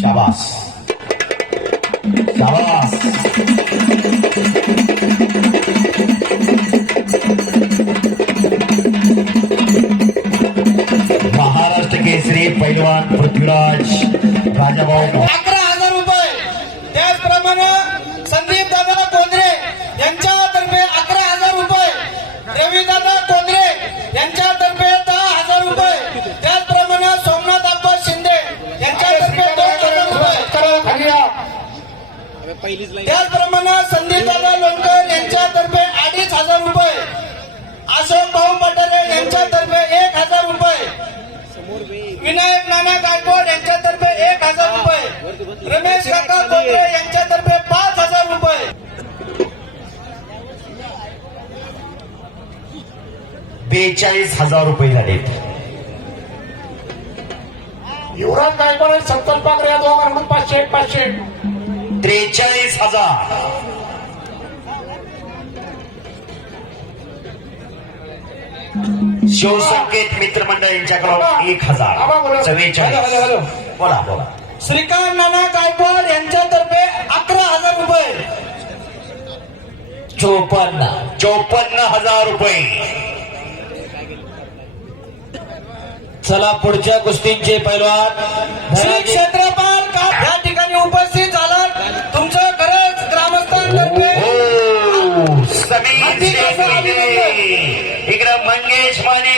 शाबास शाबास महाराष्ट्र केसरी पैलवान पृथ्वीराज राजाभाऊ अकरा हजार रुपये. त्याचप्रमाणे संदीप दादा कोंद्रे यांच्यातर्फे अकरा हजार रुपये. रवी दादा कोंद्रे त्याचप्रमाणे संदीप दादा लोणकर यांच्यातर्फे अडीच हजार रुपये. अशोक भाऊ पटारे यांच्यातर्फे एक हजार रुपये. विनायक नाना गायकवाड यांच्यातर्फे एक हजार रुपये. रमेश काका कोंबडे यांच्यातर्फे पाच हजार रुपये. बेचाळीस हजार रुपये झाले युवराज गायकवाड आणि संतोष पाकरे या दोघांकडून पाचशे एक पाचशे. एक. त्रेचाळीस हजार. शिवसंकेत मित्रमंडळ यांच्याकडून एक हजार. चव्वेचाळीस. बोला बोला. श्रीकांत नाना गायकवाड यांच्यातर्फे अकरा हजार रुपये. चोपन्न. चोपन्न हजार रुपये. चला पुढच्या कुस्तींचे पैलवान. समीर शेंडे इकडं मंगेश माने